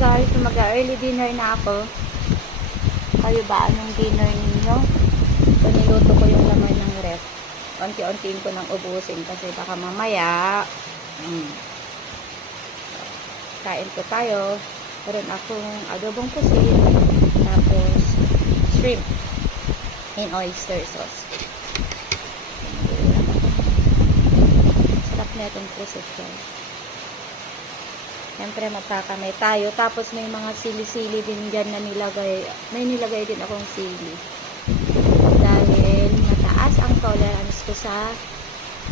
guys, mag-early dinner na ako. Kayo ba, anong dinner ninyo? So, niluto ko yung laman ng ref. Unti-untiin ko nang ubusin kasi baka mamaya kain ko tayo. Meron akong adobong pusit, tapos shrimp and oyster sauce. Sarap na itong pusit guys. Siyempre magkakamay tayo. Tapos may mga sili-sili din dyan na nilagay. May nilagay din akong sili. Dahil mataas ang tolerance ko sa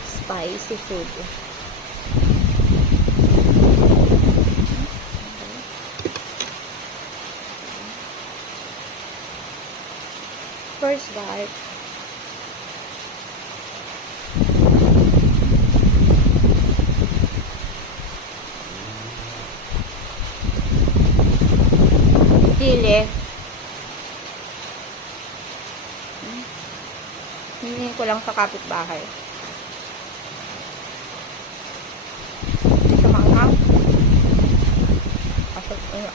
spicy food. First bite. Sili. Hingin ko lang sa kapitbahay. Ito manghang. Asok ko na.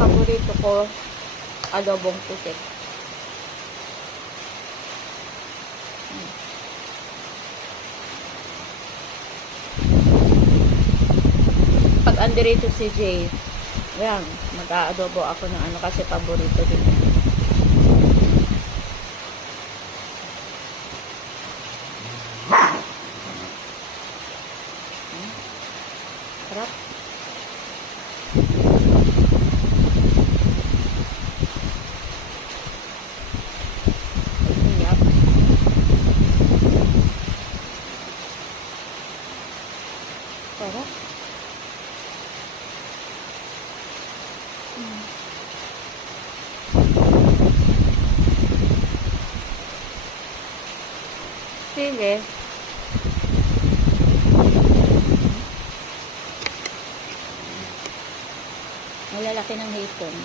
Paborito ko adobong pusit. Pag andirito si Jay, ayan, mag-aadobo ako ng ano kasi paborito din. Sarap. Sarap. Sili. Malalaki ng hipon.